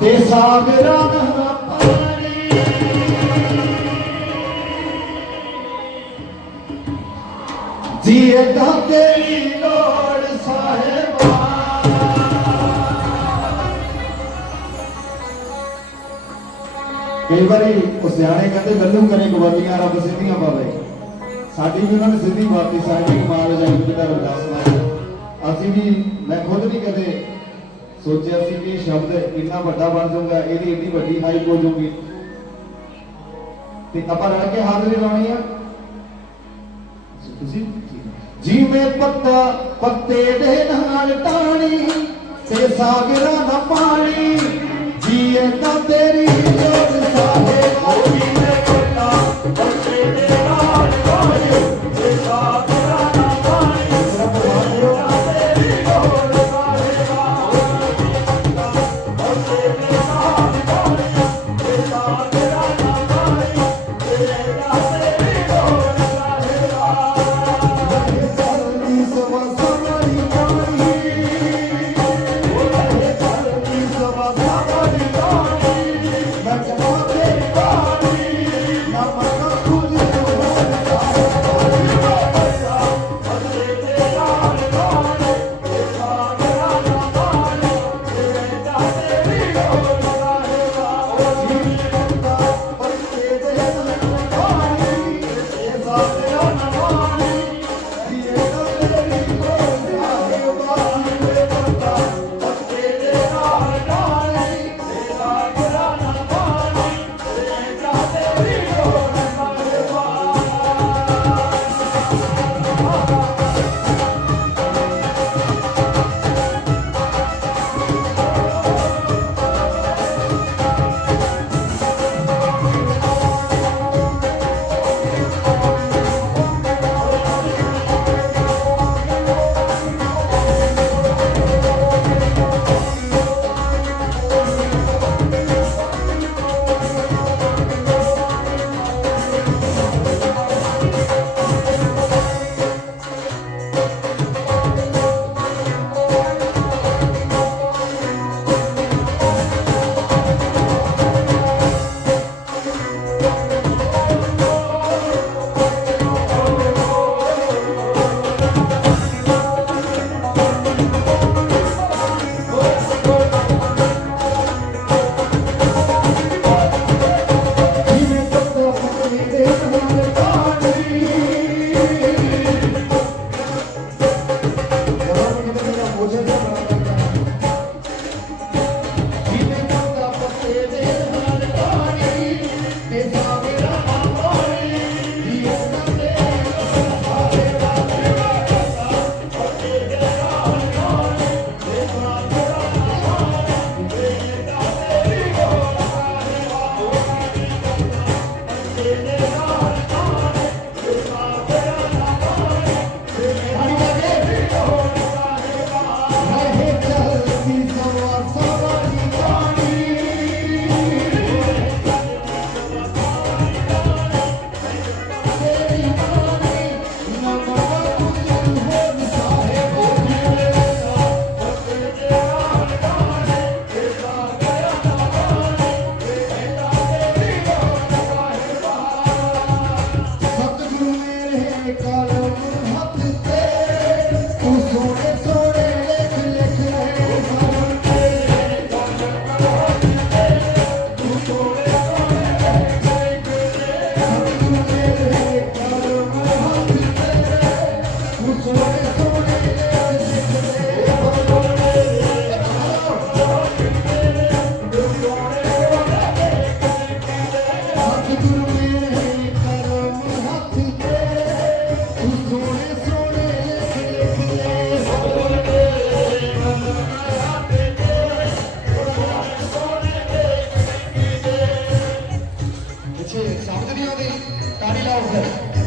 ਤੇ ਸਾਗਰਾ ਨਹਰਾ ਪਾਣੀ ਜੀ ਤੇਰੀ ਲੋੜ ਸਾਹਿਬਾ ਕਈ ਵਾਰੀ ਉਹ ਸਿਆਣੇ ਕਹਿੰਦੇ ਗੱਲੂ ਕਰੇ ਗਵਾਲੀਆਂ ਰੱਬ ਸਿੱਧੀਆਂ ਪਾਵੇ ਸਾਡੀ ਵੀ ਉਹਨਾਂ ਨੇ ਸਿੱਧੀ ਬਾਤੀ ਸਾਡੀ ਮਹਾਰਾਜਾ ਜੀ ਦਾ ਰਦਾਸ ਨਾਲ ਅਸੀਂ ਵੀ ਮੈਂ ਖੁਦ ਵੀ ਕਦੇ ਸੋਚਿਆ ਸੀ ਕਿ ਸ਼ਬਦ ਇੰਨਾ ਵੱਡਾ ਬਣ ਜਾਊਗਾ ਇਹਦੀ ਇੰਨੀ ਵੱਡੀ ਹਾਈਪ ਹੋ ਜਾਊਗੀ ਤੇ ਆਪਾਂ ਰਲ ਕੇ ਹਾਜ਼ਰੀ ਲਾਉਣੀ ਆ ਤੁਸੀਂ ਮੇ ਪੱਤਾ ਪੱਤੇ ਦੇ ਨਾਲ ਟਾਣੀ ਤੇ ਸਾਗਰਾਂ ਦਾ ਪਾਣੀ ਜੀਏ ਤਾਂ ਤੇਰੀ ਜੋਤ ਸਾ 노래 I Tani Lauser.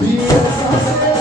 Be